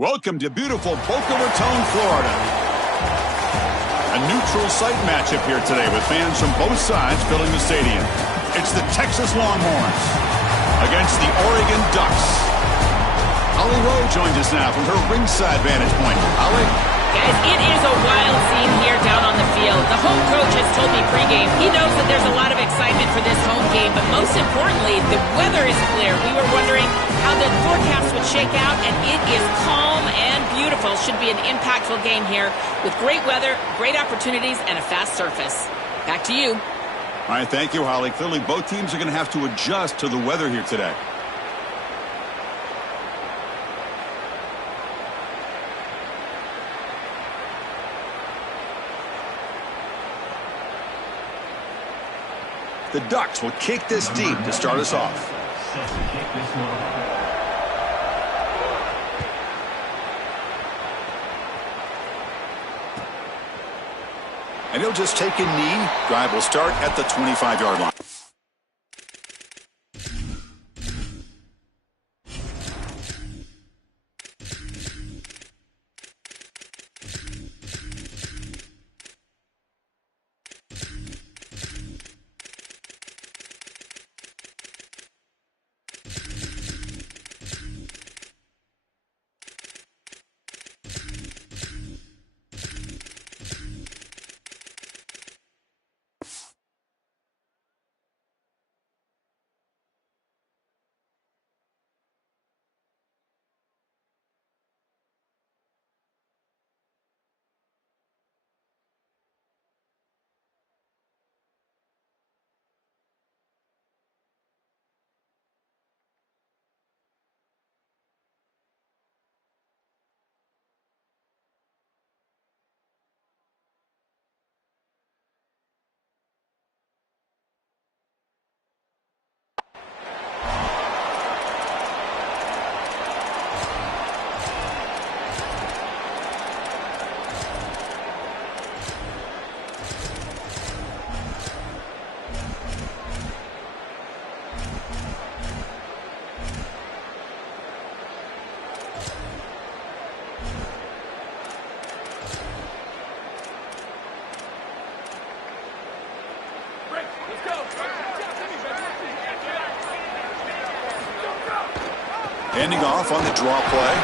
Welcome to beautiful Boca Raton, Florida. A neutral site matchup here today with fans from both sides filling the stadium. It's the Texas Longhorns against the Oregon Ducks. Holly Rowe joins us now from her ringside vantage point. Holly? Guys, it is a wild scene here down on the field. The home coach has told me pregame he knows that there's a lot of excitement for this home game, but most importantly, the weather is clear. We were wondering how the forecast would shake out, and it is calm and beautiful. Should be an impactful game here with great weather, great opportunities, and a fast surface. Back to you. All right, thank you, Holly. Clearly, both teams are going to have to adjust to the weather here today. The Ducks will kick this deep to start us off. And he'll just take a knee. Drive will start at the 25-yard line. Ending off on the draw play.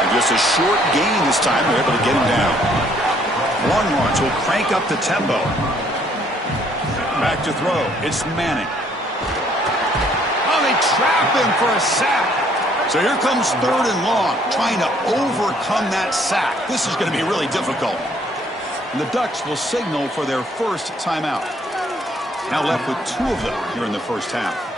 And just a short gain this time. They're able to get him down. Longhorns will crank up the tempo. Back to throw. It's Manning. Oh, they trap him for a sack. So here comes 3rd and long, trying to overcome that sack. This is going to be really difficult. And the Ducks will signal for their first timeout. Now left with 2 of them here in the first half.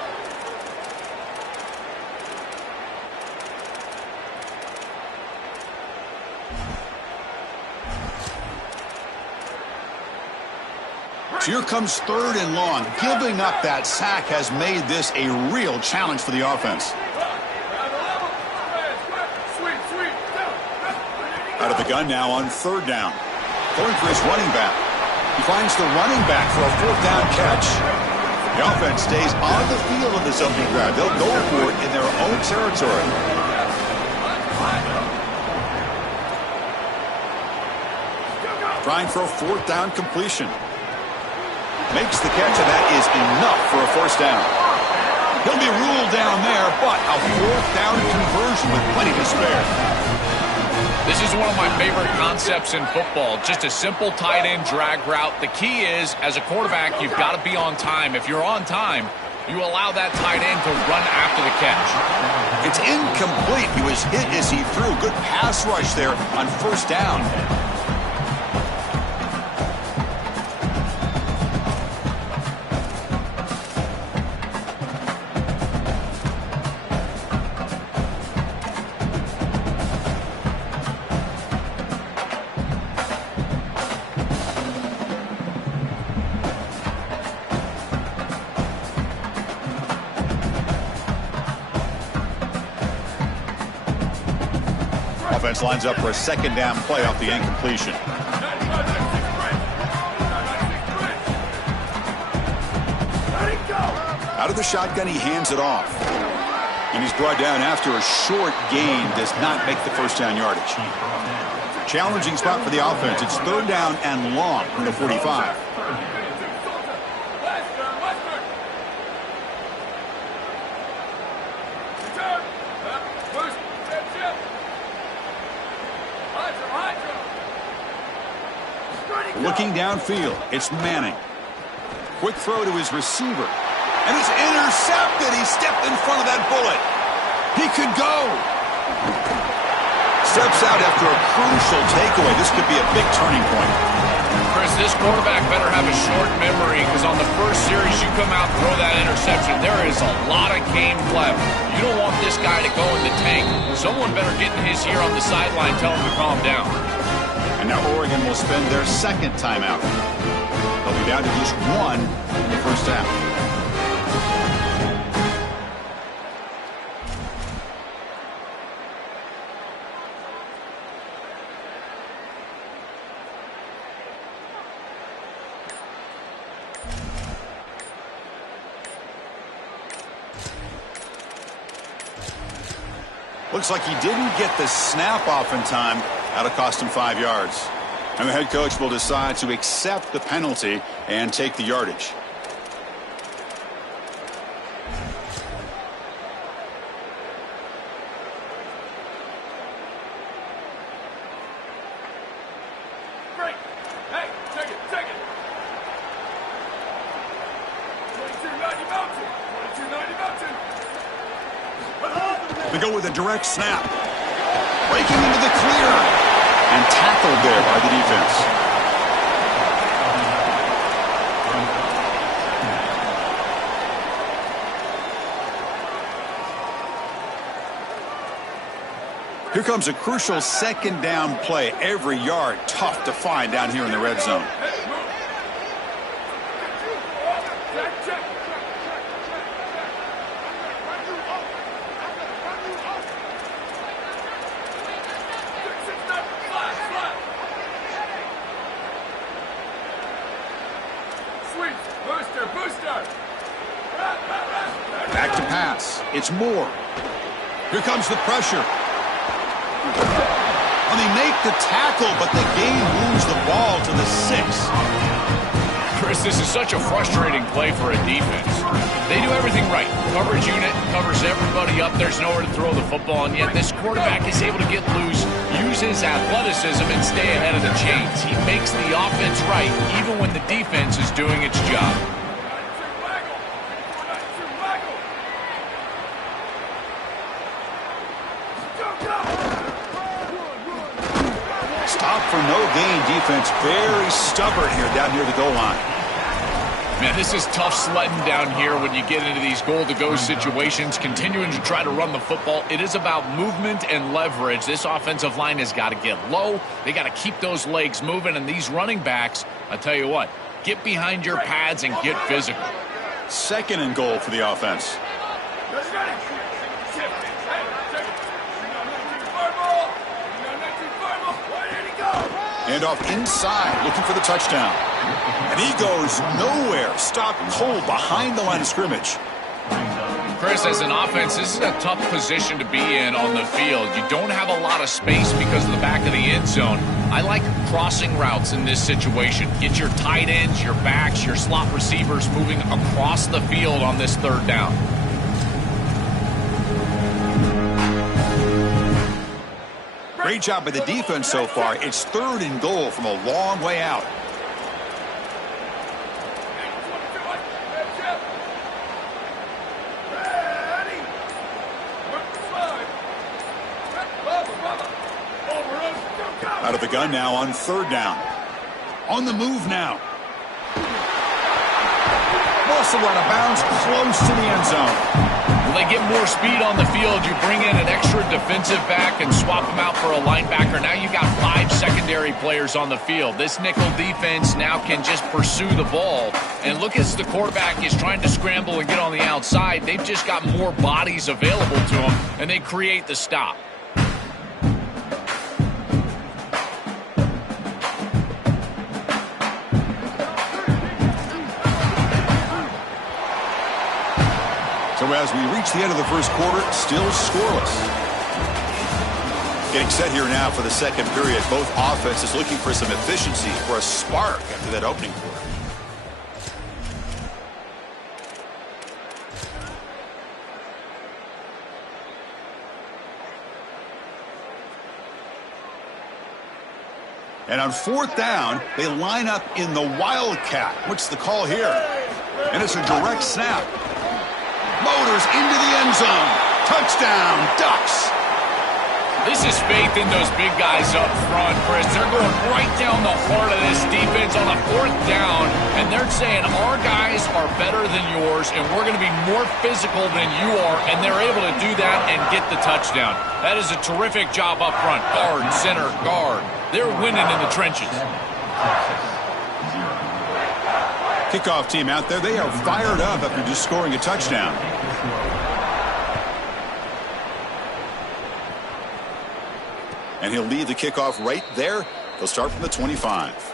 So here comes 3rd and long. Giving up that sack has made this a real challenge for the offense. Out of the gun now on 3rd down. Going for his running back. He finds the running back for a 4th down catch. The offense stays on the field in this opening drive. They'll go for it in their own territory. Trying for a 4th down completion. Makes the catch, and that is enough for a 1st down. He'll be ruled down there, but a 4th down conversion with plenty to spare. This is one of my favorite concepts in football, just a simple tight end drag route. The key is, as a quarterback, you've got to be on time. If you're on time, you allow that tight end to run after the catch. It's incomplete. He was hit as he threw. Good pass rush there on 1st down. Offense lines up for a 2nd down play off the incompletion. Out of the shotgun, he hands it off. And he's brought down after a short gain, does not make the first down yardage. Challenging spot for the offense. It's third down and long from the 45. Looking downfield, it's Manning. Quick throw to his receiver. And it's intercepted. He stepped in front of that bullet. He could go. Steps out after a crucial takeaway. This could be a big turning point. Chris, this quarterback better have a short memory because on the first series you come out and throw that interception, there is a lot of game left. You don't want this guy to go in the tank. Someone better get in his ear on the sideline, tell him to calm down. And now Oregon will spend their second timeout. They'll be down to just one in the first half. Looks like he didn't get the snap off in time. That'll cost him 5 yards. And the head coach will decide to accept the penalty and take the yardage. Break. Hey, take it. 22-90 Mountain. 22-90 Mountain. They go with a direct snap. Breaking into the clear. And tackled there by the defense. Here comes a crucial second down play. Every yard tough to find down here in the red zone. Back to pass. It's Moore. Here comes the pressure. And they make the tackle, but the game moves the ball to the 6. Chris, this is such a frustrating play for a defense. They do everything right. Coverage unit covers everybody up. There's nowhere to throw the football, and yet this quarterback is able to get loose, use his athleticism, and stay ahead of the chains. He makes the offense right, even when the defense is doing its job. Stop for no gain defense. Very stubborn here down near the goal line. Man, this is tough sledding down here when you get into these goal-to-go situations, continuing to try to run the football. It is about movement and leverage. This offensive line has got to get low. They got to keep those legs moving, and these running backs, I tell you what, get behind your pads and get physical. Second and goal for the offense. And off inside, looking for the touchdown. And he goes nowhere. Stopped cold behind the line of scrimmage. Chris, as an offense, this is a tough position to be in on the field. You don't have a lot of space because of the back of the end zone. I like crossing routes in this situation. Get your tight ends, your backs, your slot receivers moving across the field on this third down. Great job by the defense so far. It's third and goal from a long way out. Out of the gun now on third down. On the move now. Also out of bounds, close to the end zone. When they get more speed on the field, you bring in an extra defensive back and swap them out for a linebacker. Now you've got 5 secondary players on the field. This nickel defense now can just pursue the ball. And look, as the quarterback is trying to scramble and get on the outside, they've just got more bodies available to them, and they create the stop. So as we reach the end of the first quarter, still scoreless. Getting set here now for the second period. Both offenses looking for some efficiency, for a spark after that opening quarter. And on fourth down, they line up in the Wildcat. What's the call here? And it's a direct snap. Motors into the end zone. Touchdown, Ducks. This is faith in those big guys up front, Chris. They're going right down the heart of this defense on a fourth down, and they're saying our guys are better than yours, and we're going to be more physical than you are, and they're able to do that and get the touchdown. That is a terrific job up front. Guard, center, guard. They're winning in the trenches. Kickoff team out there, they are fired up after just scoring a touchdown. And he'll lead the kickoff right there. They'll start from the 25.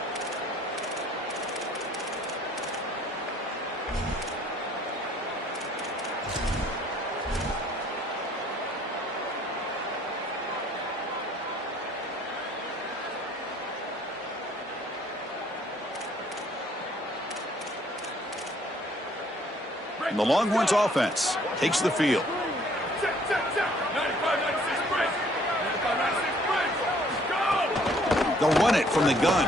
And the Longhorns offense takes the field. They'll run it from the gun.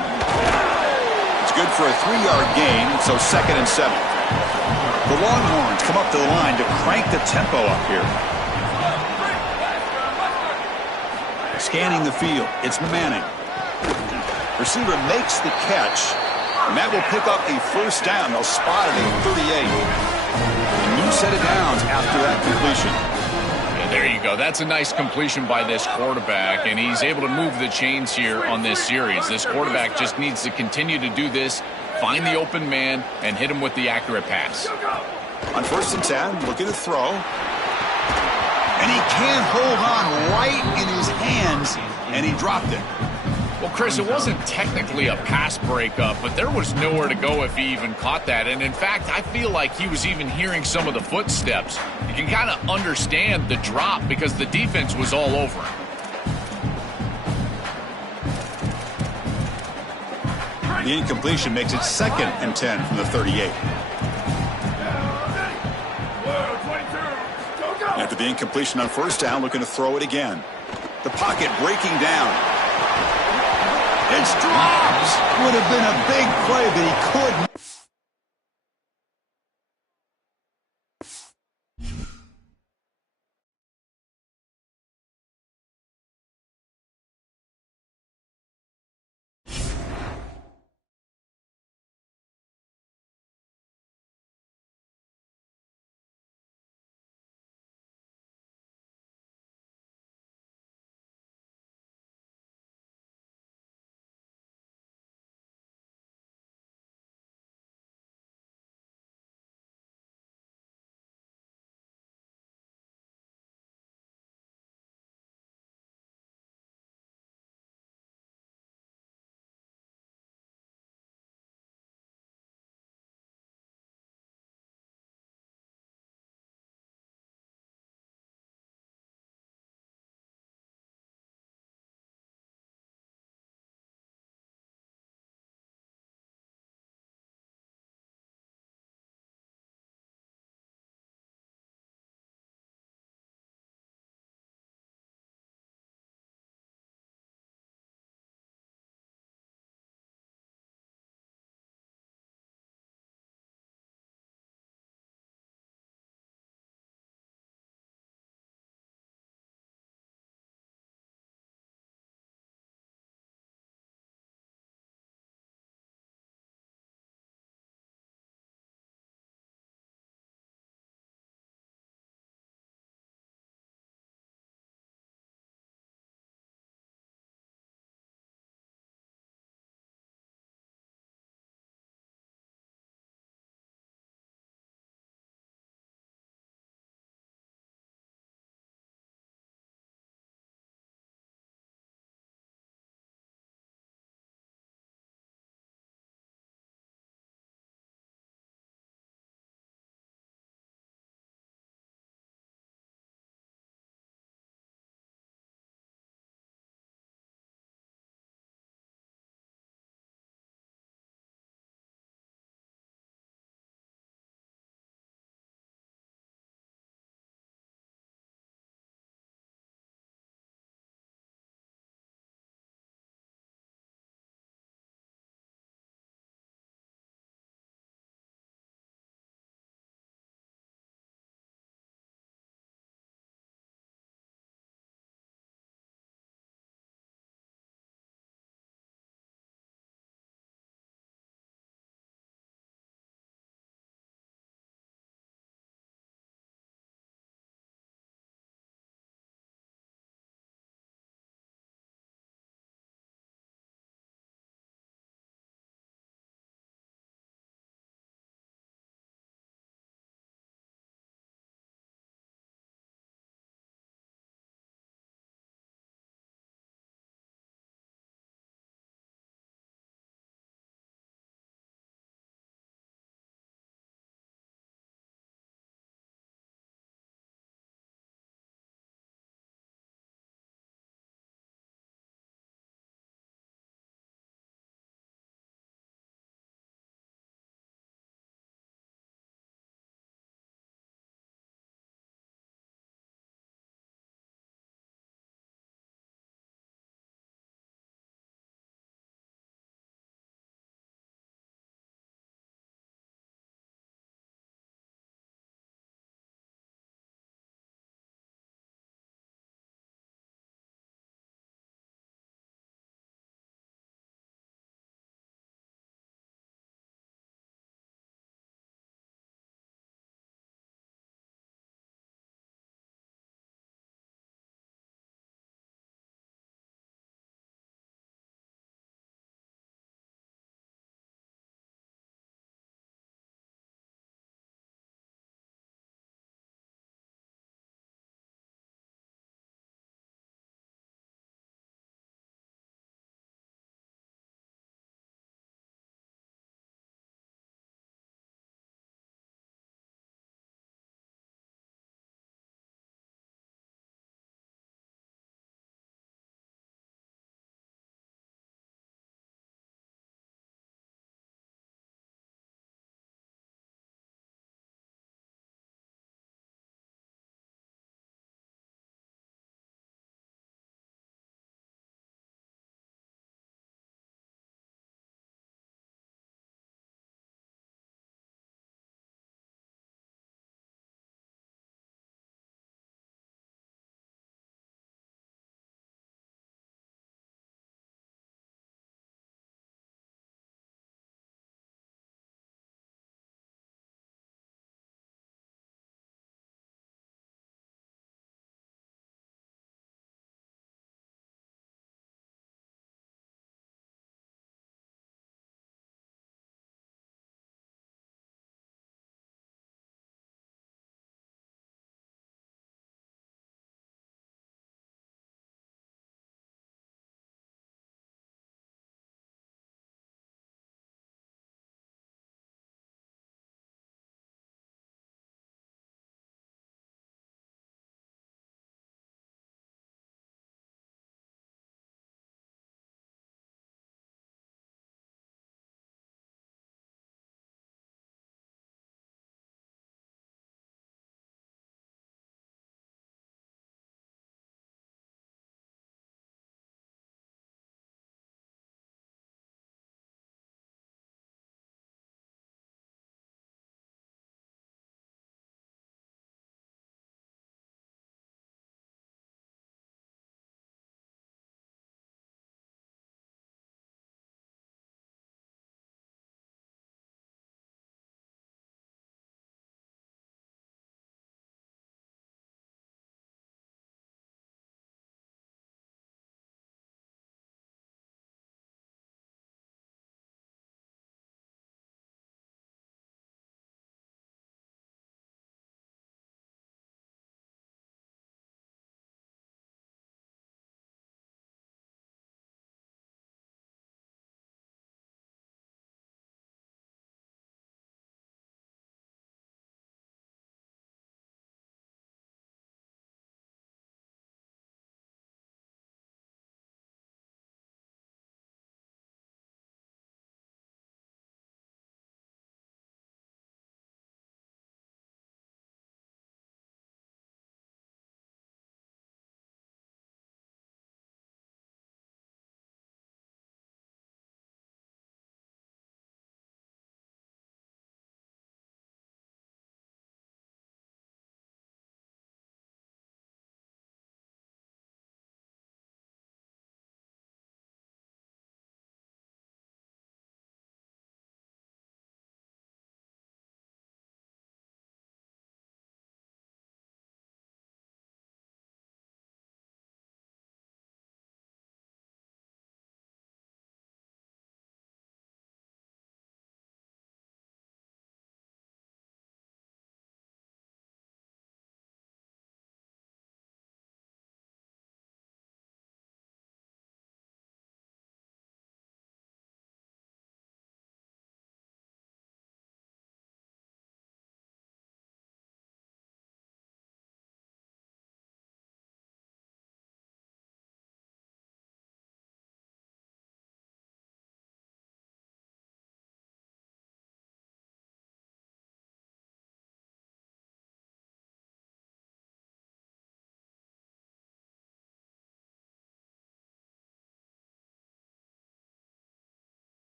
It's good for a 3-yard gain, so 2nd and 7. The Longhorns come up to the line to crank the tempo up here. Scanning the field, it's Manning. Receiver makes the catch, and that will pick up a first down. They'll spot it at 38. A new set of downs after that completion. There you go. That's a nice completion by this quarterback, and he's able to move the chains here on this series. This quarterback just needs to continue to do this, find the open man, and hit him with the accurate pass. On 1st and 10, looking to throw. And he can't hold on right in his hands, and he dropped it. Well, Chris, it wasn't technically a pass breakup, but there was nowhere to go if he even caught that. And, in fact, I feel like he was even hearing some of the footsteps. You can kind of understand the drop because the defense was all over him. The incompletion makes it 2nd and 10 from the 38. After the incompletion on 1st down, looking to throw it again. The pocket breaking down. It's dropped. Would have been a big play, but he couldn't.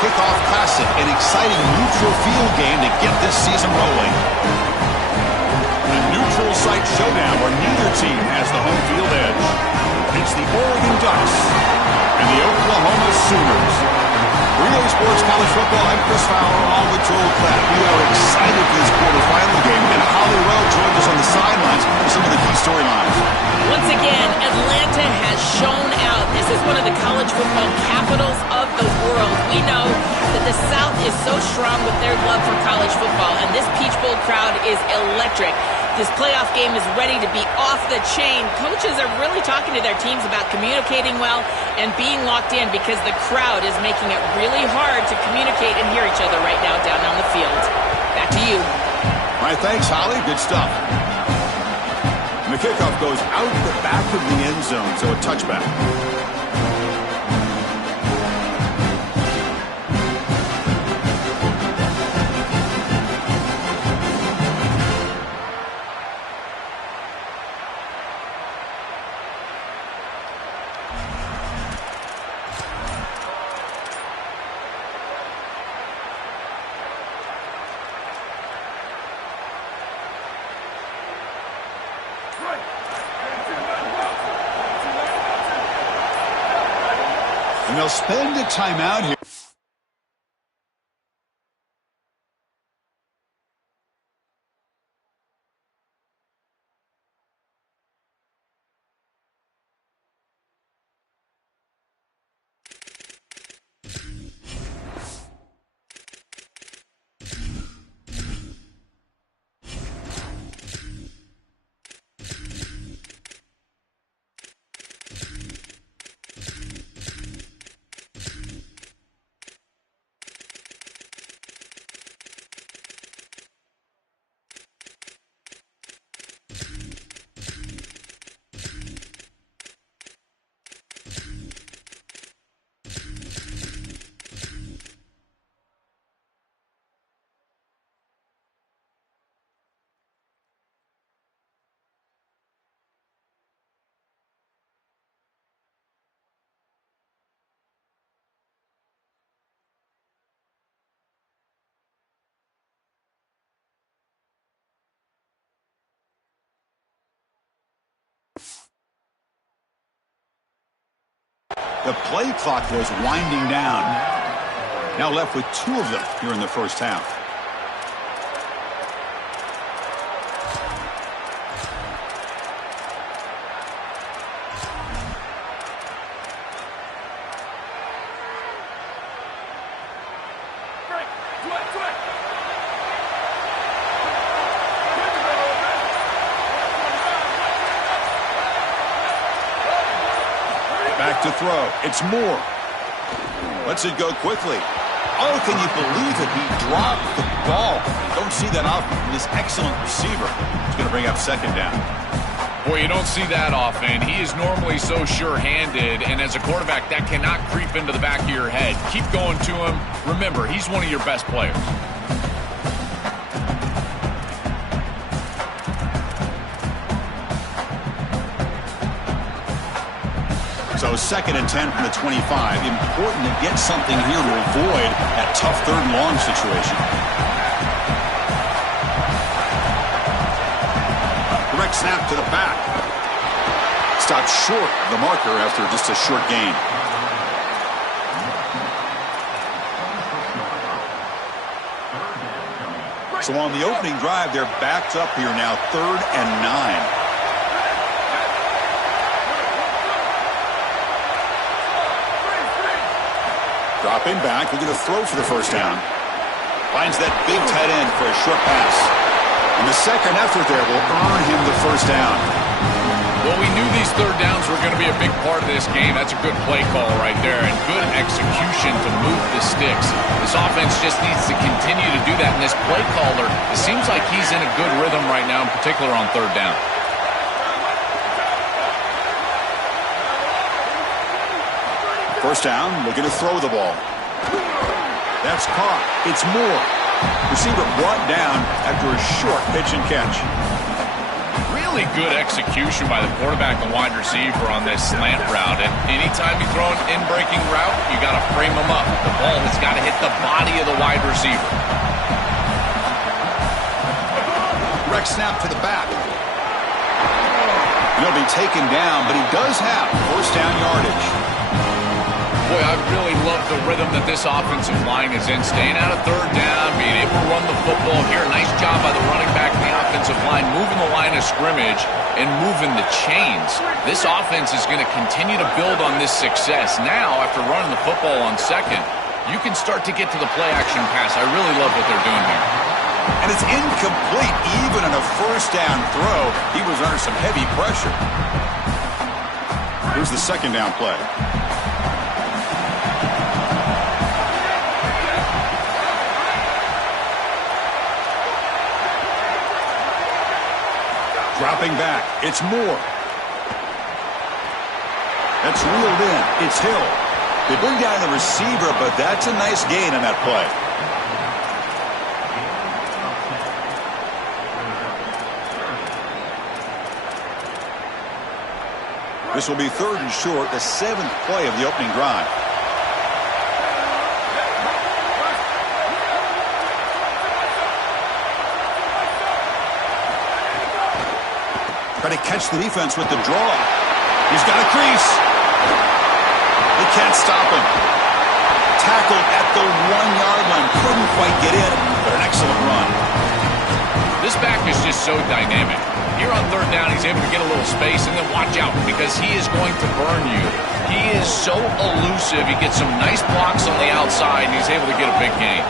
Kickoff Classic, an exciting neutral field game to get this season rolling. A neutral site showdown where neither team has the home field edge. It's the Oregon Ducks and the Oklahoma Sooners. Relay Sports College Football, I'm Chris Fowler along with Joel Klatt. We are excited for this quarterfinal game, and Holly Rowe joins us on the sidelines for some of the key storylines. Once again, Atlanta has shown out. This is one of the college football capitals of the world. We know that the South is so strong with their love for college football, and this Peach Bowl crowd is electric. This playoff game is ready to be off the chain. Coaches are really talking to their teams about communicating well and being locked in because the crowd is making it really hard to communicate and hear each other right now down on the field. Back to you. All right, thanks, Holly. Good stuff. And the kickoff goes out the back of the end zone, so a touchback. And they'll spend a timeout here. The play clock was winding down. Now left with 2 of them here in the first half. Back to throw. It's Moore. Lets it go quickly. Oh, can you believe it? He dropped the ball. Don't see that often from this excellent receiver. He's going to bring up second down. Boy, you don't see that often. He is normally so sure-handed, and as a quarterback, that cannot creep into the back of your head. Keep going to him. Remember, he's one of your best players. So 2nd and 10 from the 25. Important to get something here to avoid that tough 3rd and long situation. Direct snap to the back. Stopped short of the marker after just a short gain. So on the opening drive, they're backed up here now, 3rd and 9. Dropping back, looking to throw for the first down. Finds that big tight end for a short pass. And the second effort there will earn him the first down. Well, we knew these 3rd downs were going to be a big part of this game. That's a good play call right there and good execution to move the sticks. This offense just needs to continue to do that. And this play caller, it seems like he's in a good rhythm right now, in particular on 3rd down. First down, looking to throw the ball. That's caught. It's Moore. Receiver brought down after a short pitch and catch. Real Really good execution by the quarterback and wide receiver on this slant route. And anytime you throw an in-breaking route, you got to frame them up. The ball has got to hit the body of the wide receiver. Direct snap to the back. He'll be taken down, but he does have first down yardage. Boy, I really love the rhythm that this offensive line is in. Staying out of third down, being able to run the football here. Nice job by the running back and the offensive line, moving the line of scrimmage and moving the chains. This offense is going to continue to build on this success. Now, after running the football on second, you can start to get to the play-action pass. I really love what they're doing here. And it's incomplete. Even on a first down throw, he was under some heavy pressure. Here's the second down play. Dropping back, it's Moore. That's reeled in, it's Hill. They bring down the receiver, but that's a nice gain on that play. This will be third and short, the 7th play of the opening drive. Try to catch the defense with the draw. He's got a crease. They can't stop him. Tackled at the 1-yard line. Couldn't quite get in, but an excellent run. This back is just so dynamic. Here on third down, he's able to get a little space, and then watch out because he is going to burn you. He is so elusive. He gets some nice blocks on the outside, and he's able to get a big gain.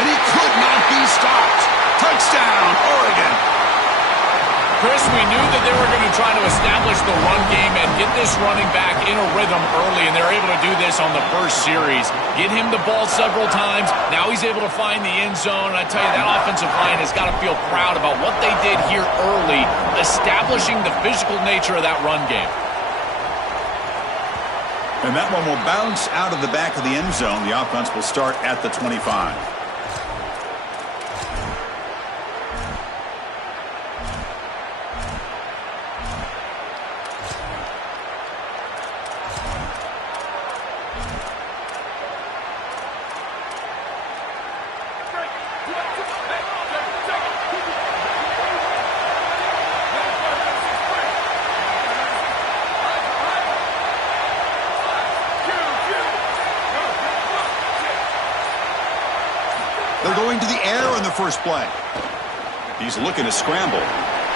And he could not be stopped. Touchdown, Oregon. Chris, we knew that they were going to try to establish the run game and get this running back in a rhythm early, and they're able to do this on the first series. Get him the ball several times. Now he's able to find the end zone, and I tell you, that offensive line has got to feel proud about what they did here early, establishing the physical nature of that run game. And that one will bounce out of the back of the end zone. The offense will start at the 25. They're going to the air on the first play. He's looking to scramble.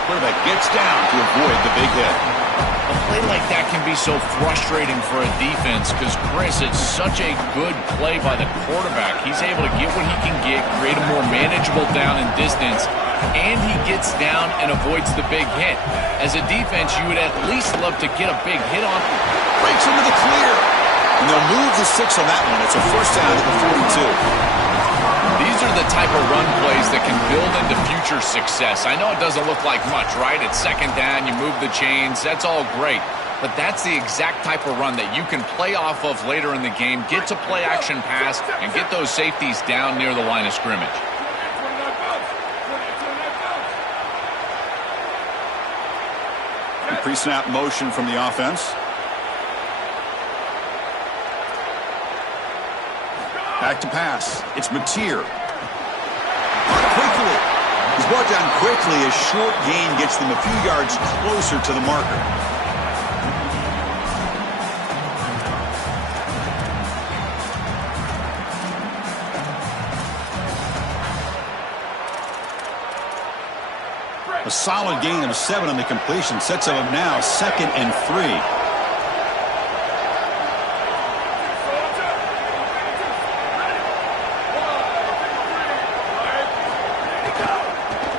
Quarterback gets down to avoid the big hit. A play like that can be so frustrating for a defense because, Chris, it's such a good play by the quarterback. He's able to get what he can get, create a more manageable down and distance, and he gets down and avoids the big hit. As a defense, you would at least love to get a big hit on. Breaks into the clear. And they'll move the 6 on that one. It's a first down at the 42. These are the type of run plays that can build into future success. I know it doesn't look like much, right? It's second down, you move the chains, that's all great. But that's the exact type of run that you can play off of later in the game, get to play action pass, and get those safeties down near the line of scrimmage. Pre-snap motion from the offense. Back to pass. It's Mateer. Quickly. He's brought down quickly. A short gain gets them a few yards closer to the marker. A solid gain of 7 on the completion sets them up now 2nd and 3.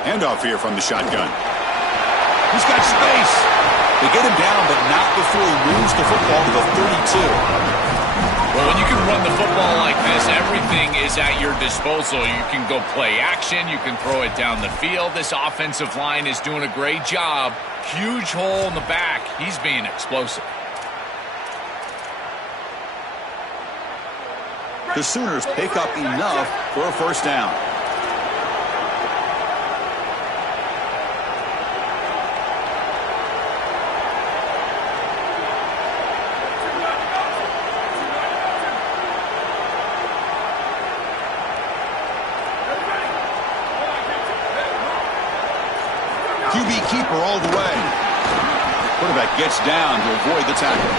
Handoff here from the shotgun. He's got space. They get him down, but not before he moves the football to the 32. Well, when you can run the football like this, everything is at your disposal. You can go play action. You can throw it down the field. This offensive line is doing a great job. Huge hole in the back. He's being explosive. The Sooners pick up enough for a first down. QB keeper all the way. Quarterback gets down to avoid the tackle.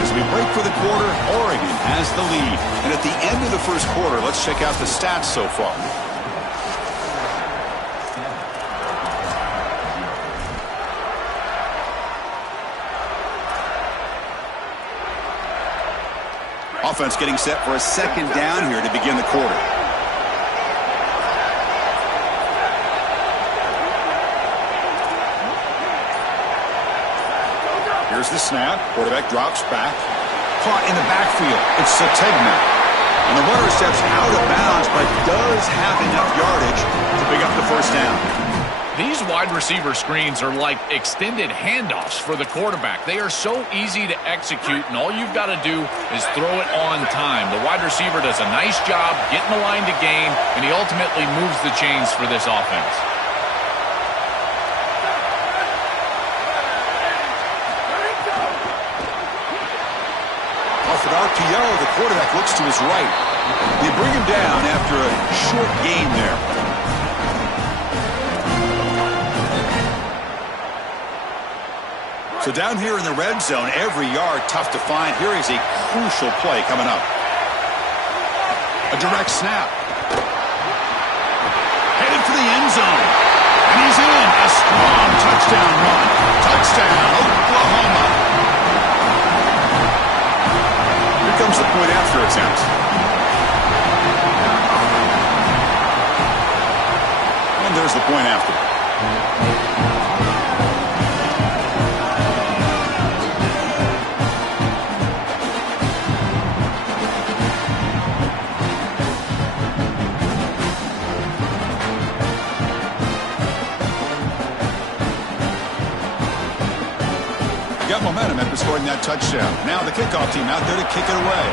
As we break for the quarter, Oregon has the lead. And at the end of the first quarter, let's check out the stats so far. Offense getting set for a second down here to begin the quarter. Here's the snap. Quarterback drops back. Caught in the backfield. It's Sategna. And the runner steps out of bounds, but does have enough yardage to pick up the first down. These wide receiver screens are like extended handoffs for the quarterback. They are so easy to execute, and all you've got to do is throw it on time. The wide receiver does a nice job getting the line to gain, and he ultimately moves the chains for this offense. Off an RPO, the quarterback looks to his right. They bring him down after a short gain there. So down here in the red zone, every yard tough to find. Here is a crucial play coming up. A direct snap. Headed for the end zone. And he's in. A strong touchdown run. Touchdown, Oklahoma. Here comes the point after attempt. And there's the point after. Got momentum after scoring that touchdown. Now the kickoff team out there to kick it away.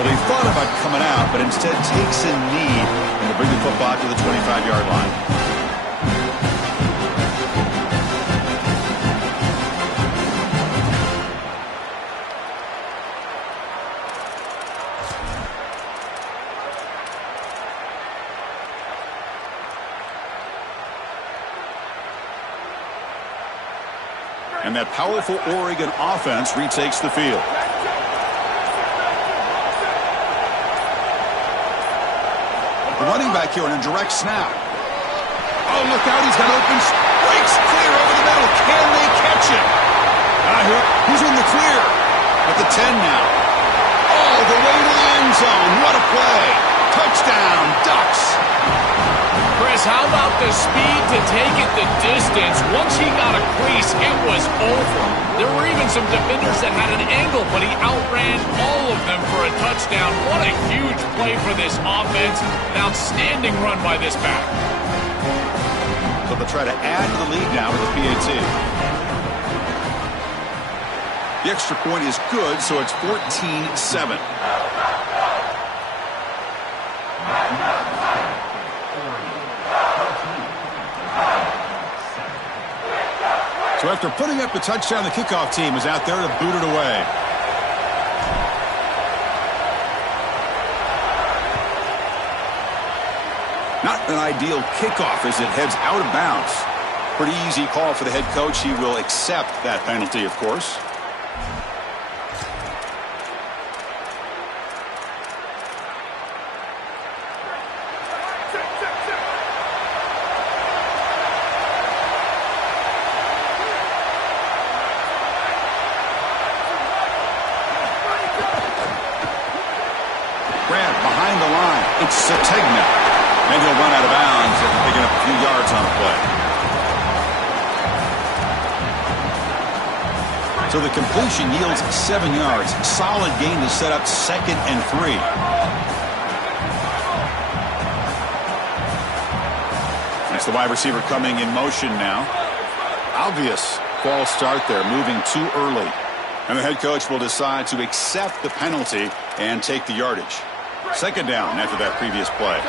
Well, he thought about coming out, but instead takes a knee and to bring the football to the 25-yard line. And that powerful Oregon offense retakes the field. The running back here on a direct snap. Oh, look out. He's got open. Breaks clear over the middle. Can they catch him? He's in the clear. At the 10 now. All the way to the end zone. What a play. Touchdown, Ducks. Chris, how about the speed to take it the distance? Once he got a crease, it was over. There were even some defenders that had an angle, but he outran all of them for a touchdown. What a huge play for this offense. An outstanding run by this back. So they'll try to add to the lead now with the PAT. The extra point is good, so it's 14-7. So after putting up the touchdown, the kickoff team is out there to boot it away. Not an ideal kickoff as it heads out of bounds. Pretty easy call for the head coach. He will accept that penalty, of course. Behind the line, it's Sategna. And he'll run out of bounds after picking up a few yards on the play. So the completion yields 7 yards. Solid gain to set up 2nd and 3. That's the wide receiver coming in motion now. Obvious false start there, moving too early. And the head coach will decide to accept the penalty and take the yardage. 2nd down after that previous play.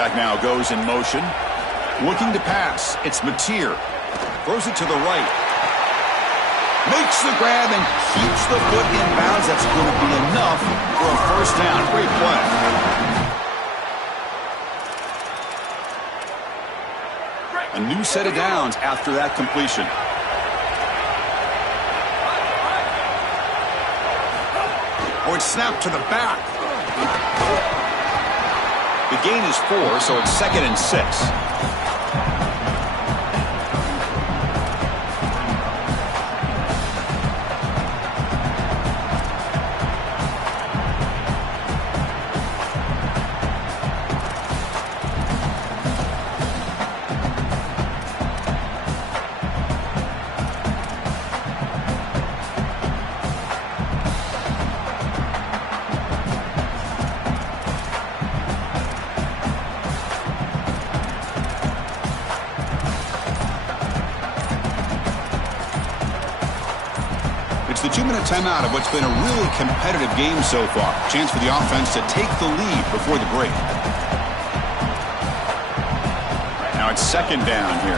Quarterback now goes in motion. Looking to pass. It's Mateer. Throws it to the right. Makes the grab and keeps the foot in bounds. That's going to be enough for a first down. Great play. A new set of downs after that completion. Oh, it's snapped to the back. The gain is 4, so it's 2nd and 6. It's the 2-minute timeout of what's been a really competitive game so far. Chance for the offense to take the lead before the break. Now it's 2nd down here.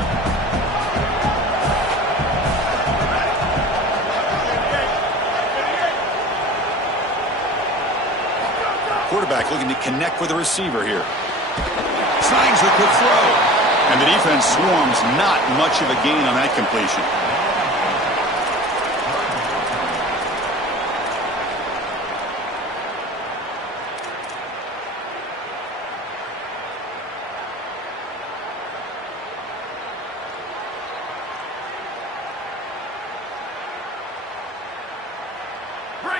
Quarterback looking to connect with the receiver here. Signs a quick throw. And the defense swarms. Not much of a gain on that completion.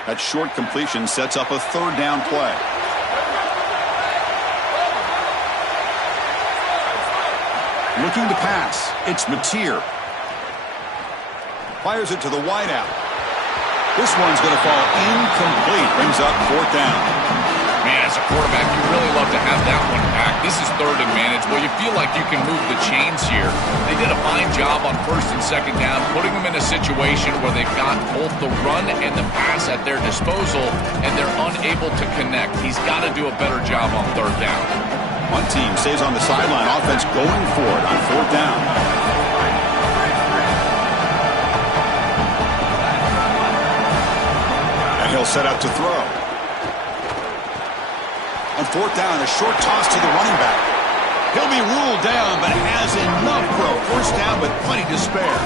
That short completion sets up a 3rd down play. Looking to pass. It's Mateer. Fires it to the wideout. This one's going to fall incomplete. Brings up 4th down. Man, as a quarterback, you really love to have that one back. This is 3rd and manageable. You feel like you can move the chains here. They did a fine job on 1st and 2nd down, putting them in a situation where they've got both the run and the pass at their disposal, and they're unable to connect. He's got to do a better job on 3rd down. One team stays on the sideline. Offense going for it on 4th down. And he'll set up to throw. On 4th down, a short toss to the running back. He'll be ruled down, but has enough for a first down with plenty to spare.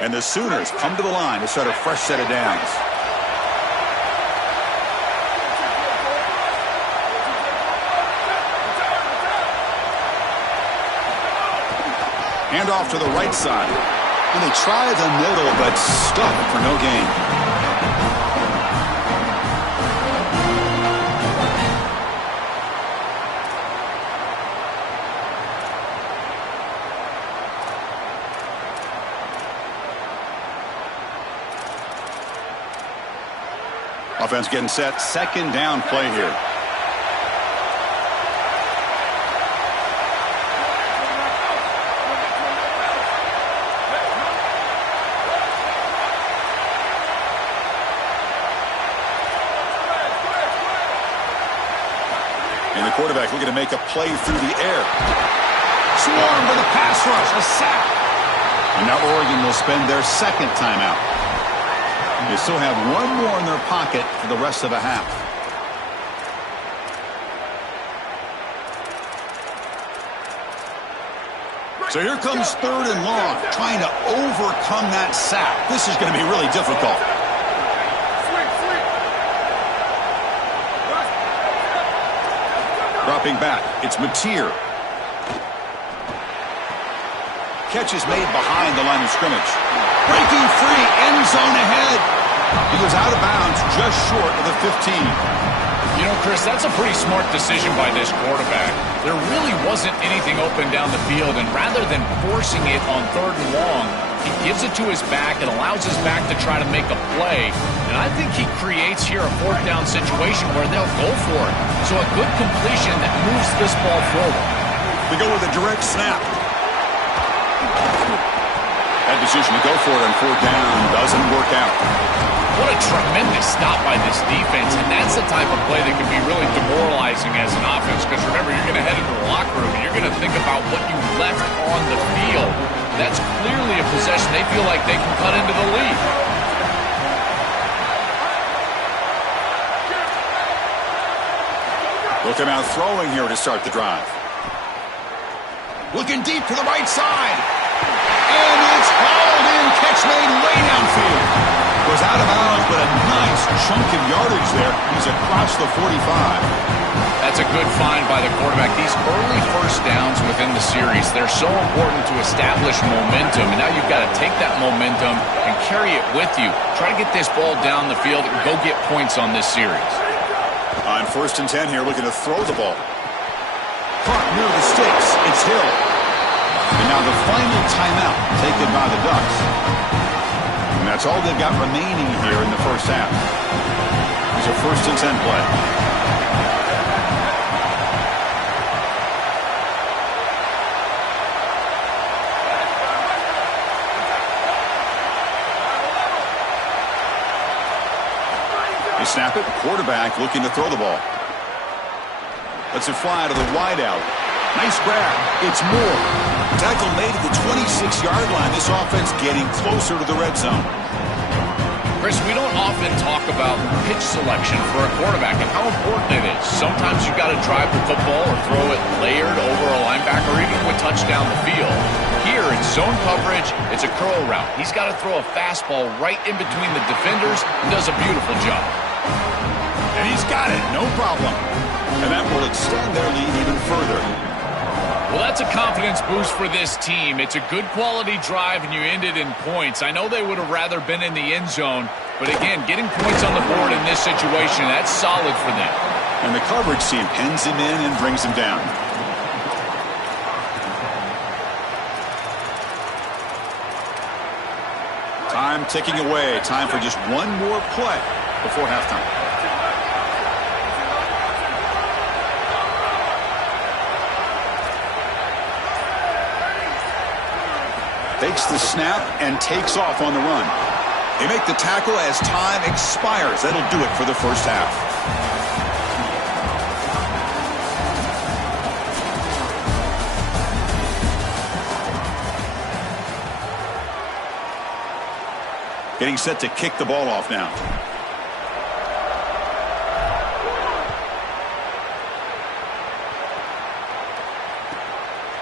And the Sooners come to the line to start a fresh set of downs. Hand off to the right side. And they try the middle, but stuck for no gain. Offense getting set. 2nd down play here. And the quarterback looking to make a play through the air. Swarm with a pass rush, a sack. And now Oregon will spend their 2nd timeout. They still have one more in their pocket for the rest of the half. So here comes 3rd and long, trying to overcome that sack. This is going to be really difficult. Dropping back, it's Mateer. Catch is made behind the line of scrimmage. Breaking free, end zone ahead. He was out of bounds just short of the 15. You know, Chris, that's a pretty smart decision by this quarterback. There really wasn't anything open down the field, and rather than forcing it on 3rd and long, he gives it to his back and allows his back to try to make a play. And I think he creates here a 4th down situation where they'll go for it. So a good completion that moves this ball forward. They go with a direct snap. That bad decision to go for it on fourth down. Doesn't work out. What a tremendous stop by this defense, and that's the type of play that can be really demoralizing as an offense, because remember, you're going to head into the locker room, and you're going to think about what you left on the field. That's clearly a possession they feel like they can cut into the lead. Looking out throwing here to start the drive. Looking deep to the right side. And it's hauled in. Catch made way downfield. Was out of bounds, but a nice chunk of yardage there. He's across the 45. That's a good find by the quarterback. These early first downs within the series, they're so important to establish momentum. And now you've got to take that momentum and carry it with you. Try to get this ball down the field and go get points on this series. On 1st and 10 here, looking to throw the ball. Caught near the sticks. It's Hill. And now the final timeout taken by the Ducks. And that's all they've got remaining here in the first half. It's a 1st and 10 play. They snap it. Quarterback looking to throw the ball. Lets it fly to the wideout. Nice grab. It's Moore. Tackle made at the 26-yard line. This offense getting closer to the red zone. Chris, we don't often talk about pitch selection for a quarterback and how important it is. Sometimes you've got to drive the football or throw it layered over a linebacker or even with touchdown the field. Here, it's zone coverage. It's a curl route. He's got to throw a fastball right in between the defenders and does a beautiful job. And he's got it. No problem. And that will extend their lead even further. Well, that's a confidence boost for this team. It's a good quality drive, and you ended in points. I know they would have rather been in the end zone, but again, getting points on the board in this situation, that's solid for them. And the coverage team pins him in and brings him down. Time ticking away. Time for just one more play before halftime. Takes the snap and takes off on the run. They make the tackle as time expires. That'll do it for the first half. Getting set to kick the ball off now.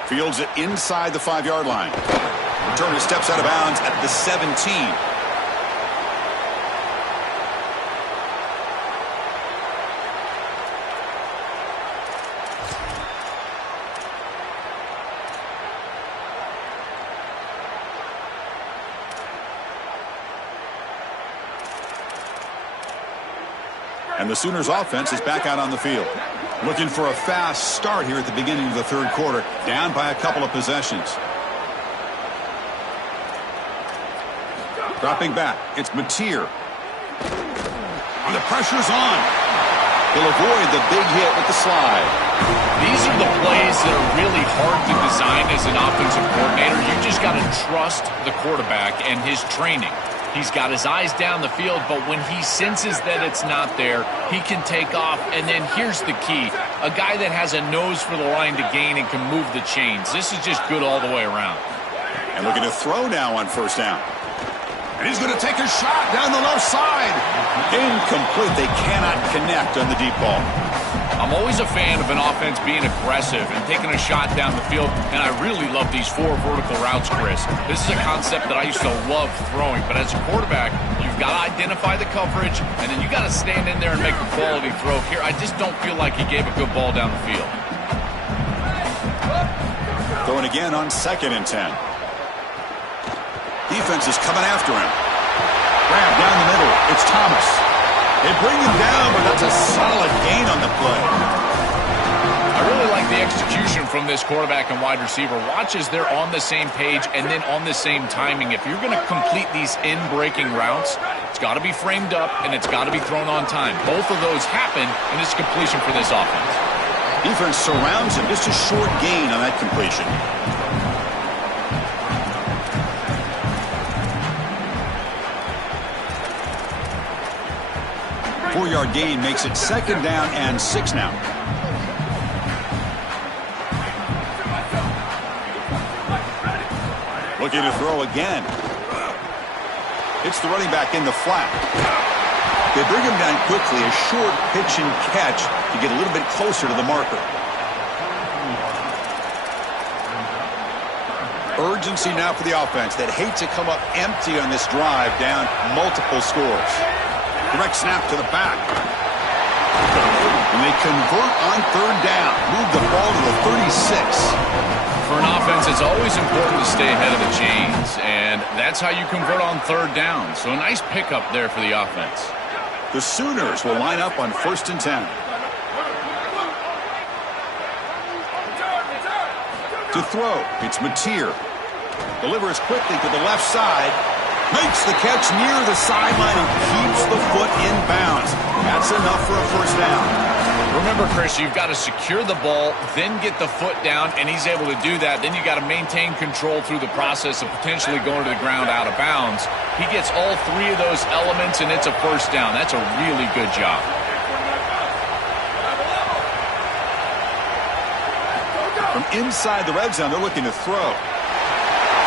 Fields it inside the 5-yard line. Returner steps out of bounds at the 17. And the Sooners offense is back out on the field. Looking for a fast start here at the beginning of the third quarter. Down by a couple of possessions. Dropping back. It's Mateer. And the pressure's on. He'll avoid the big hit with the slide. These are the plays that are really hard to design as an offensive coordinator. You just got to trust the quarterback and his training. He's got his eyes down the field, but when he senses that it's not there, he can take off. And then here's the key. A guy that has a nose for the line to gain and can move the chains. This is just good all the way around. And looking to throw now on first down. And he's going to take a shot down the left side. Incomplete. They cannot connect on the deep ball. I'm always a fan of an offense being aggressive and taking a shot down the field, and I really love these 4 vertical routes, Chris. This is a concept that I used to love throwing, but as a quarterback, you've got to identify the coverage, and then you got to stand in there and make a quality throw. Here, I just don't feel like he gave a good ball down the field. Throwing again on 2nd and 10. Defense is coming after him. Grab down the middle. It's Thomas. They bring him down, but that's a solid gain on the play. I really like the execution from this quarterback and wide receiver. Watch as they're on the same page and then on the same timing. If you're going to complete these in-breaking routes, it's got to be framed up and it's got to be thrown on time. Both of those happen, and it's completion for this offense. Defense surrounds him. Just a short gain on that completion. 4-yard gain makes it 2nd down and 6 now. Looking to throw again. It's the running back in the flat. They bring him down quickly, a short pitch and catch to get a little bit closer to the marker. Urgency now for the offense that hate to come up empty on this drive, down multiple scores. Direct snap to the back. And they convert on 3rd down. Move the ball to the 36. For an offense, it's always important to stay ahead of the chains, and that's how you convert on 3rd down. So a nice pickup there for the offense. The Sooners will line up on 1st and 10. To throw, it's Mateer. Delivers quickly to the left side. Makes the catch near the sideline and keeps the foot in bounds. That's enough for a 1st down. Remember, Chris, you've got to secure the ball, then get the foot down, and he's able to do that. Then you got to maintain control through the process of potentially going to the ground out of bounds. He gets all 3 of those elements, and it's a 1st down. That's a really good job. From inside the red zone, they're looking to throw.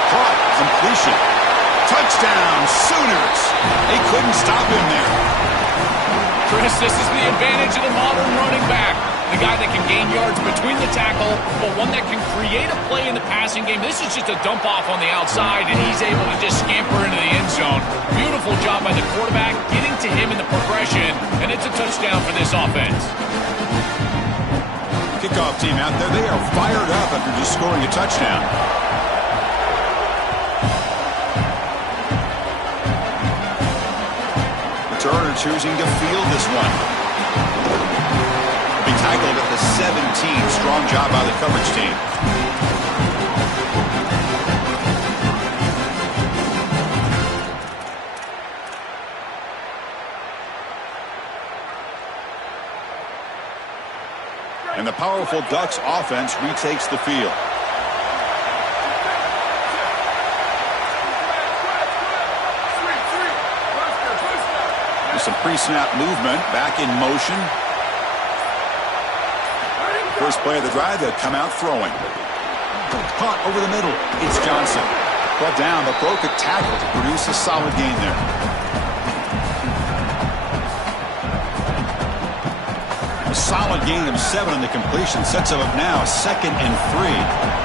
Caught, completion. Touchdown, Sooners. They couldn't stop him there. Chris, this is the advantage of the modern running back. The guy that can gain yards between the tackle, but one that can create a play in the passing game. This is just a dump off on the outside, and he's able to just scamper into the end zone. Beautiful job by the quarterback, getting to him in the progression, and it's a touchdown for this offense. Kickoff team out there, they are fired up after just scoring a touchdown. Turner choosing to field this one. Be tackled at the 17. Strong job by the coverage team. And the powerful Ducks offense retakes the field. Some pre-snap movement, back in motion. First play of the drive, they'll come out throwing. Caught over the middle, it's Johnson. Brought down, but broke a tackle to produce a solid gain there. A solid gain of 7 on the completion sets them up now, 2nd and 3.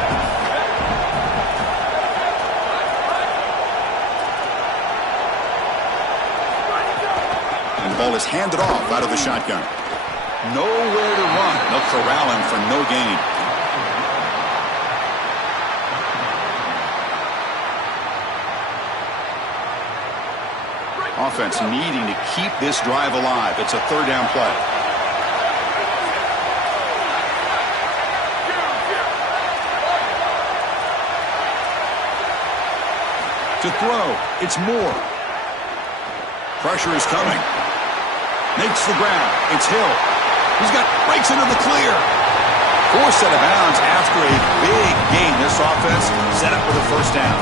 The ball is handed off out of the shotgun. Nowhere to run. They'll corral him for no gain. Offense needing to keep this drive alive. It's a 3rd down play. To throw, it's Moore. Pressure is coming. Makes the grab. It's Hill. Breaks into the clear. Forced out of bounds after a big gain. This offense set up with a 1st down.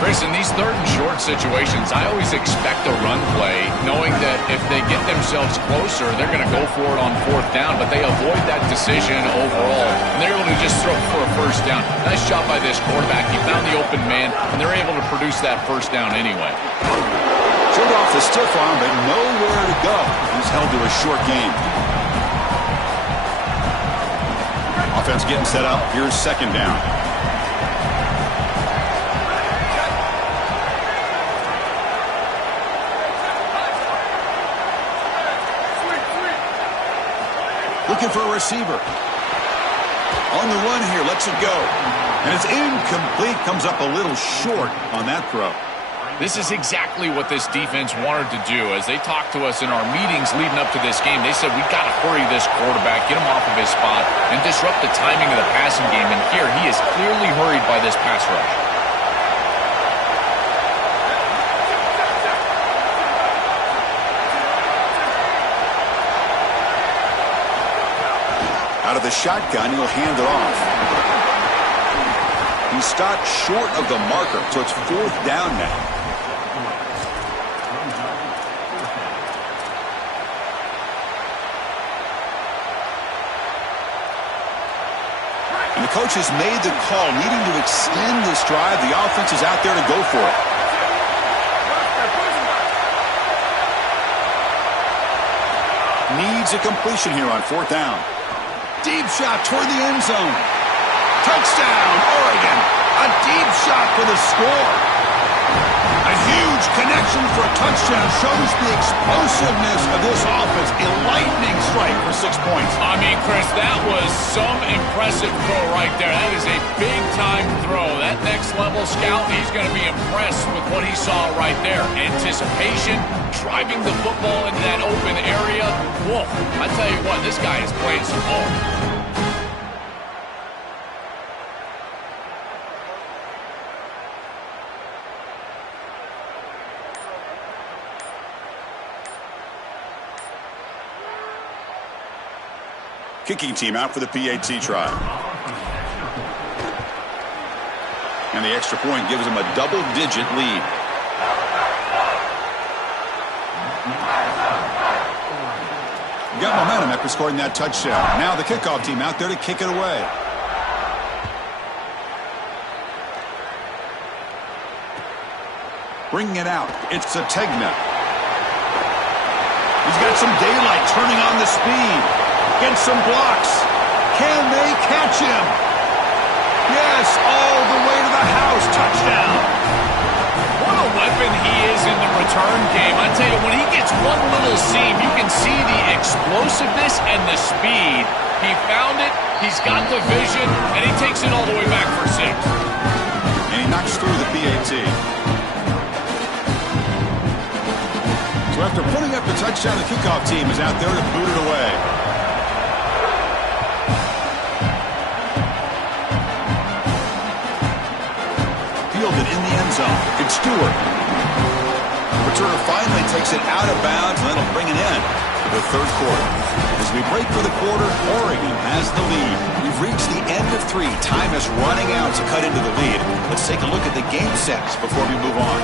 Chris, in these 3rd and short situations, I always expect a run play, knowing that if they get themselves closer, they're going to go for it on 4th down, but they avoid that decision overall, and they're able to just throw for a 1st down. Nice job by this quarterback. He found the open man, and they're able to produce that 1st down anyway. Showed off the stiff arm, but nowhere to go. He's held to a short game. Offense getting set up. Here's 2nd down. Looking for a receiver. On the run here, lets it go. And it's incomplete. Comes up a little short on that throw. This is exactly what this defense wanted to do. As they talked to us in our meetings leading up to this game, they said, we've got to hurry this quarterback, get him off of his spot, and disrupt the timing of the passing game. And here, he is clearly hurried by this pass rush. Out of the shotgun, he'll hand it off. He stopped short of the marker, so it's 4th down now. coach has made the call, needing to extend this drive. The offense is out there to go for it. Needs a completion here on 4th down. Deep shot toward the end zone. Touchdown, Oregon. A deep shot for the score. A huge connection for a touchdown shows the explosiveness of this offense. A lightning strike for 6 points. I mean, Chris, that was some impressive throw right there. That is a big-time throw. That next-level scout, he's going to be impressed with what he saw right there. Anticipation, driving the football into that open area. Whoa, I tell you what, this guy is playing some ball. Kicking team out for the PAT try. And the extra point gives them a double-digit lead. Got momentum after scoring that touchdown. Now the kickoff team out there to kick it away. Bringing it out. It's Sategna. He's got some daylight turning on the speed. Against some blocks. Can they catch him? Yes, all the way to the house. Touchdown. What a weapon he is in the return game. I tell you, when he gets one little seam, you can see the explosiveness and the speed. He found it, he's got the vision, and he takes it all the way back for 6. And he knocks through the PAT. So after putting up the touchdown, the kickoff team is out there to boot it away. Fielded in the end zone. It's Stewart. Returner finally takes it out of bounds, and that'll bring it in for the 3rd quarter. As we break for the quarter, Oregon has the lead. We've reached the end of 3. Time is running out to cut into the lead. Let's take a look at the game sets before we move on.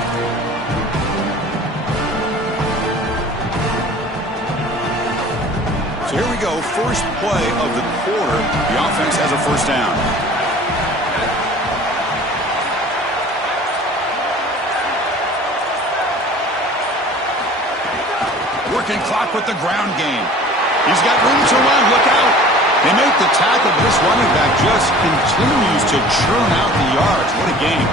So here we go. First play of the quarter. The offense has a 1st down. Working clock with the ground game. He's got room to run. Look out. They make the tackle, but this running back just continues to churn out the yards. What a game.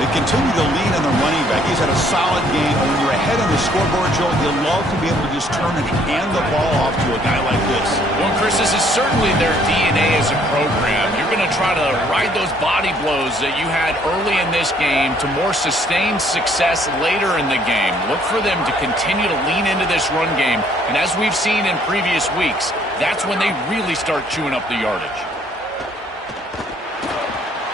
They continue to lean on the running back. He's had a solid game. And when you're ahead on the scoreboard, Joel, you love to be able to just turn and hand the ball off to a guy like this. Well, Chris, this is certainly their DNA as a program. You're going to try to ride those body blows that you had early in this game to more sustained success later in the game. Look for them to continue to lean into this run game. And as we've seen in previous weeks, that's when they really start chewing up the yardage.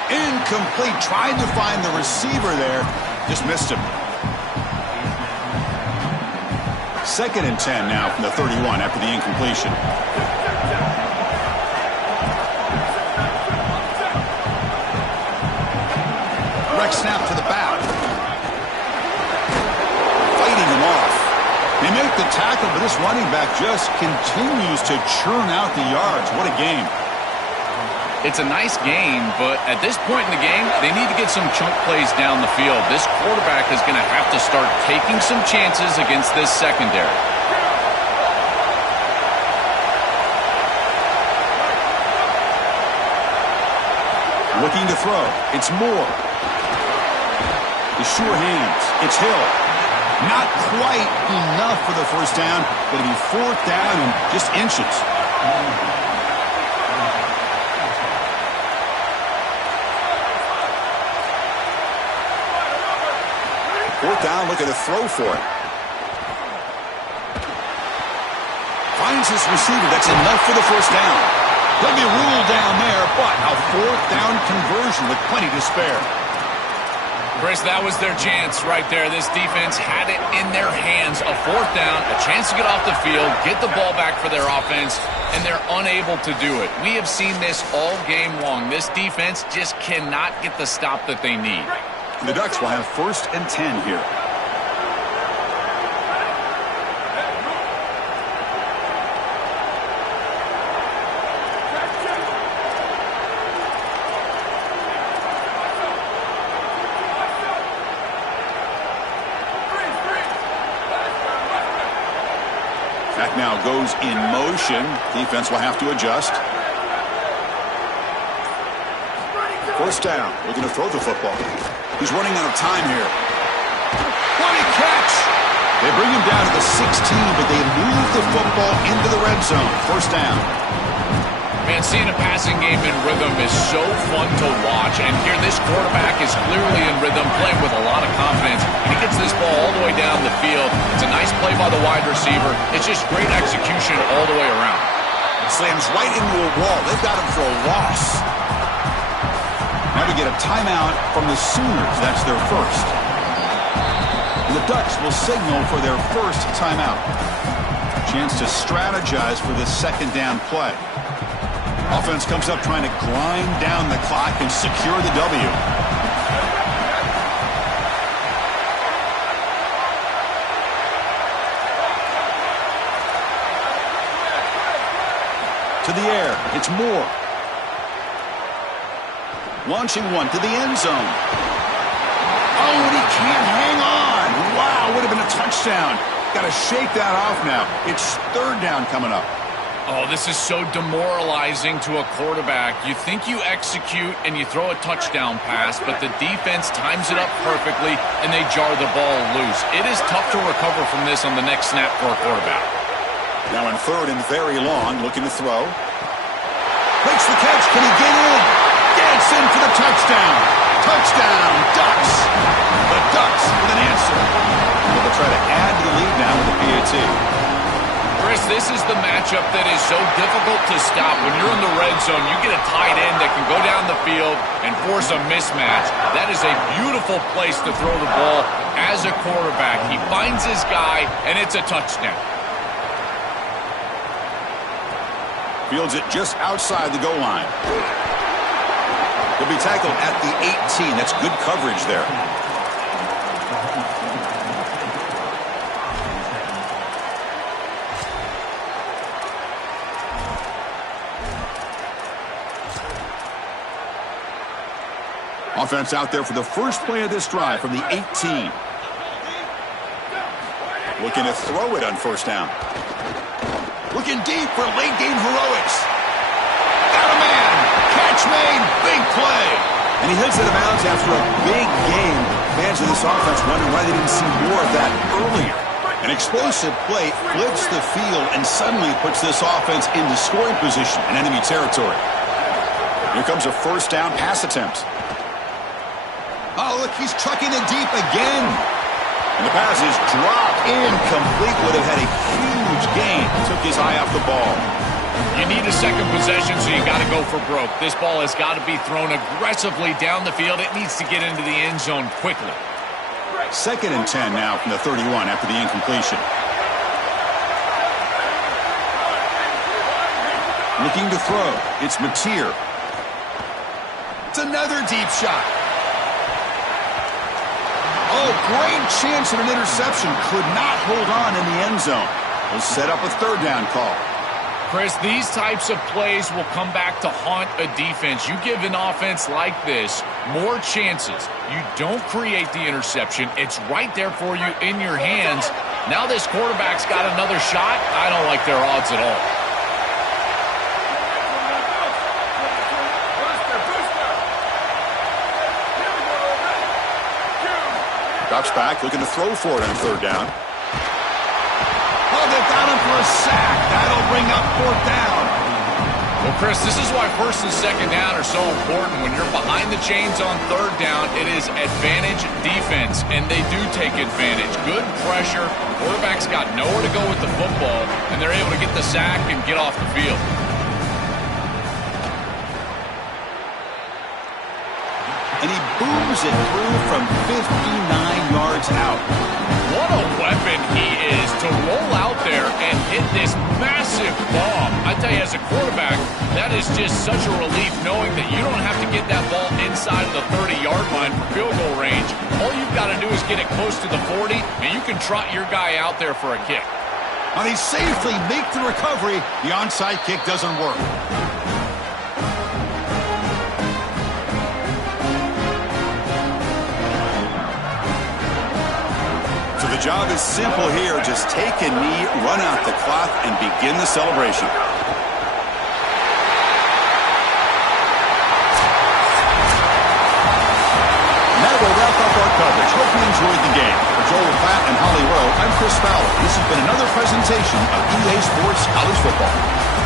Incomplete. Tried to find the receiver there. Just missed him. 2nd and 10 now from the 31 after the incompletion. Direct snap to the back. Fighting him off. They make the tackle, but this running back just continues to churn out the yards. What a game. It's a nice game, but at this point in the game, they need to get some chunk plays down the field. This quarterback is going to have to start taking some chances against this secondary. Looking to throw. It's Moore. The sure hands. It's Hill. Not quite enough for the 1st down, but it'll be 4th down and just inches. 4th down, look at a throw for it. Finds his receiver. That's enough for the 1st down. He'll be ruled down there, but a 4th down conversion with plenty to spare. Chris, that was their chance right there. This defense had it in their hands. A 4th down, a chance to get off the field, get the ball back for their offense, and they're unable to do it. We have seen this all game long. This defense just cannot get the stop that they need. The Ducks will have 1st and 10 here. That now goes in motion. Defense will have to adjust. First down. Looking to throw the football. He's running out of time here. What a catch! They bring him down to the 16, but they move the football into the red zone. First down. Man, seeing a passing game in rhythm is so fun to watch. And here, this quarterback is clearly in rhythm, playing with a lot of confidence. He gets this ball all the way down the field. It's a nice play by the wide receiver. It's just great execution all the way around. Slams right into a wall. They've got him for a loss. Now we get a timeout from the Sooners. That's their first. And the Ducks will signal for their first timeout. Chance to strategize for this second down play. Offense comes up trying to grind down the clock and secure the W. To the air, it's Moore. Launching one to the end zone. Oh, and he can't hang on. Wow, would have been a touchdown. Got to shake that off now. It's third down coming up. Oh, this is so demoralizing to a quarterback. You think you execute and you throw a touchdown pass, but the defense times it up perfectly and they jar the ball loose. It is tough to recover from this on the next snap for a quarterback. Now in third and very long, looking to throw. Makes the catch. Can he get in? Gets in for the touchdown. Touchdown, Ducks. The Ducks with an answer. They'll try to add to the lead now with the PAT. Chris, this is the matchup that is so difficult to stop. When you're in the red zone, you get a tight end that can go down the field and force a mismatch. That is a beautiful place to throw the ball as a quarterback. He finds his guy, and it's a touchdown. Fields it just outside the goal line. He'll be tackled at the 18. That's good coverage there. Offense out there for the first play of this drive from the 18. Looking to throw it on first down. Looking deep for late game heroics. Got a man. Catch made. Big play. And he hits it out of bounds after a big game. Fans of this offense wondering why they didn't see more of that earlier. An explosive play flips the field and suddenly puts this offense into scoring position in enemy territory. Here comes a first down pass attempt. Oh, look, he's trucking it deep again. And the pass is dropped incomplete. Would have had a huge gain. Took his eye off the ball. You need a second possession, so you got to go for broke. This ball has got to be thrown aggressively down the field. It needs to get into the end zone quickly. Second and 10 now from the 31 after the incompletion. Looking to throw. It's Mateer. It's another deep shot. Oh, great chance at an interception. Could not hold on in the end zone. Will set up a third down call. Chris, these types of plays will come back to haunt a defense. You give an offense like this more chances. You don't create the interception. It's right there for you in your hands. Now this quarterback's got another shot. I don't like their odds at all. Ducks back, looking to throw for it on third down. Oh, they got him for a sack. That'll bring up fourth down. Well, Chris, this is why first and second down are so important. When you're behind the chains on third down, it is advantage defense, and they do take advantage. Good pressure. Quarterback's got nowhere to go with the football, and they're able to get the sack and get off the field. And he booms it through from 59 yards out. What a weapon he is to roll out there and hit this massive bomb. I tell you, as a quarterback, that is just such a relief knowing that you don't have to get that ball inside of the 30-yard line for field goal range. All you've got to do is get it close to the 40, and you can trot your guy out there for a kick. And he safely makes the recovery. The onside kick doesn't work. To The job is simple here. Just take a knee, run out the clock, and begin the celebration. That will wrap up our coverage. Hope you enjoyed the game. For Joel Klatt and Holly Rowe, I'm Chris Fowler. This has been another presentation of EA Sports College Football.